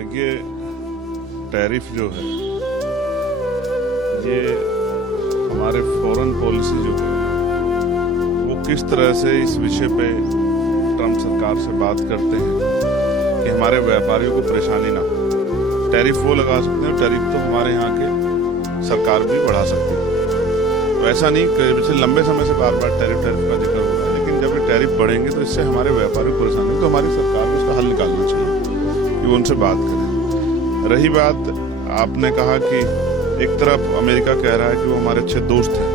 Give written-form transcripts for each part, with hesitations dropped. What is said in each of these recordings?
देखिए, टैरिफ जो है ये हमारे फॉरेन पॉलिसी जो है वो किस तरह से इस विषय पे ट्रम्प सरकार से बात करते हैं कि हमारे व्यापारियों को परेशानी ना हो। टैरिफ वो लगा सकते हैं, टैरिफ तो हमारे यहाँ के सरकार भी बढ़ा सकती है। तो ऐसा नहीं कि पिछले लंबे समय से बार बार टैरिफ का जिक्र हो रहा है, लेकिन जब ये टैरिफ बढ़ेंगे तो इससे हमारे व्यापारियों को परेशानी, तो हमारी सरकार को इसका हल निकालना चाहिए कि वो उनसे बात करें। रही बात, आपने कहा कि एक तरफ अमेरिका कह रहा है कि वो हमारे अच्छे दोस्त हैं,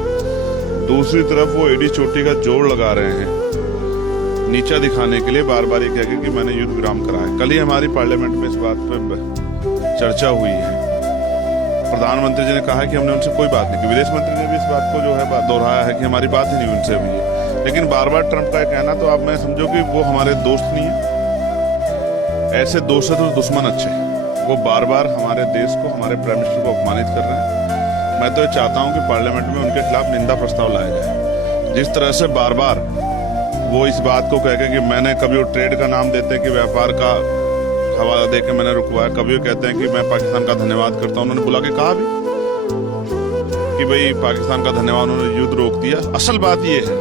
दूसरी तरफ वो एडी चोटी का जोड़ लगा रहे हैं नीचा दिखाने के लिए, बार बार ये कह के कि मैंने युद्ध विराम करा है। कल ही हमारी पार्लियामेंट में इस बात पर चर्चा हुई है। प्रधानमंत्री जी ने कहा कि हमने उनसे कोई बात नहीं की, विदेश मंत्री ने भी इस बात को जो है दोहराया है कि हमारी बात ही नहीं उनसे हुई है। लेकिन बार बार ट्रंप का कहना, तो आप मैं समझो कि वो हमारे दोस्त नहीं है। ऐसे दोस्त है तो दुश्मन अच्छे हैं। वो बार बार हमारे देश को, हमारे प्राइम मिनिस्टर को अपमानित कर रहे हैं। मैं तो ये चाहता हूं कि पार्लियामेंट में उनके खिलाफ निंदा प्रस्ताव लाया जाए। जिस तरह से बार बार वो इस बात को कह के कि मैंने, कभी वो ट्रेड का नाम देते हैं कि व्यापार का हवाला दे के मैंने रुकवाया, कभी वो कहते हैं कि मैं पाकिस्तान का धन्यवाद करता हूं। उन्होंने बुला के कहा भी कि भाई पाकिस्तान का धन्यवाद, उन्होंने युद्ध रोक दिया। असल बात ये है,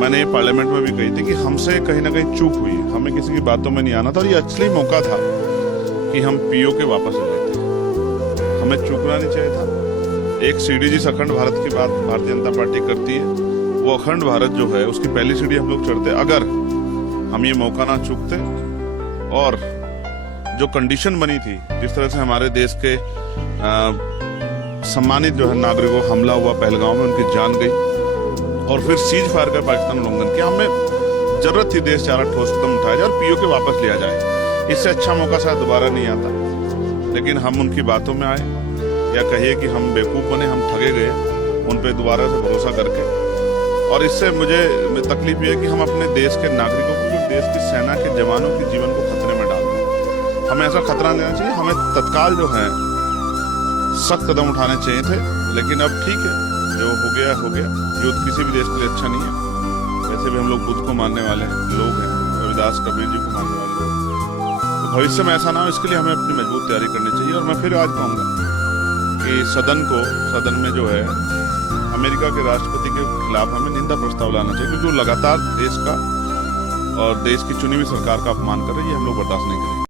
मैंने ये पार्लियामेंट में भी कही थी कि हमसे कहीं ना कहीं चूक हुई, हमें किसी की बातों में नहीं आना था। और ये असली मौका था कि हम पीओके वापस ले लेते हैं, हमें चूकना नहीं चाहिए था। एक सीडी जिस अखंड भारत की बात भारतीय जनता पार्टी करती है, वो अखंड भारत जो है उसकी पहली सीढ़ी हम लोग चढ़ते। अगर हम ये मौका ना चूकते और जो कंडीशन बनी थी, जिस तरह से हमारे देश के सम्मानित जो है नागरिकों को हमला हुआ पहलगांव में, उनकी जान गई, और फिर सीज फायर कर पाकिस्तान उल्लंघन किया, हमें जरूरत थी देश चारा ठोस कदम उठाया जाए और पीओके वापस लिया जाए। इससे अच्छा मौका शायद दोबारा नहीं आता, लेकिन हम उनकी बातों में आए, या कहिए कि हम बेवकूफ़ बने, हम ठगे गए उन पे दोबारा से भरोसा करके। और इससे मुझे तकलीफ ये है कि हम अपने देश के नागरिकों को, जो देश की सेना के जवानों के जीवन को खतरे में डाल रहे हैं। हमें ऐसा खतरा नहीं लेना चाहिए। हमें तत्काल जो है सख्त कदम उठाने चाहिए थे, लेकिन अब ठीक है, जो हो गया हो गया। युद्ध किसी भी देश के लिए अच्छा नहीं है। वैसे भी हम लोग बुद्ध को मानने वाले लोग हैं, रविदास कबीर जी को मानने वाले लोग। तो भविष्य में ऐसा ना हो, इसके लिए हमें अपनी मजबूत तैयारी करनी चाहिए। और मैं फिर आज कहूँगा कि सदन में जो है अमेरिका के राष्ट्रपति के खिलाफ हमें निंदा प्रस्ताव लाना चाहिए, क्योंकि वो लगातार देश का और देश की चुनी हुई सरकार का अपमान कर रही है। हम लोग बर्दाश्त नहीं करेंगे।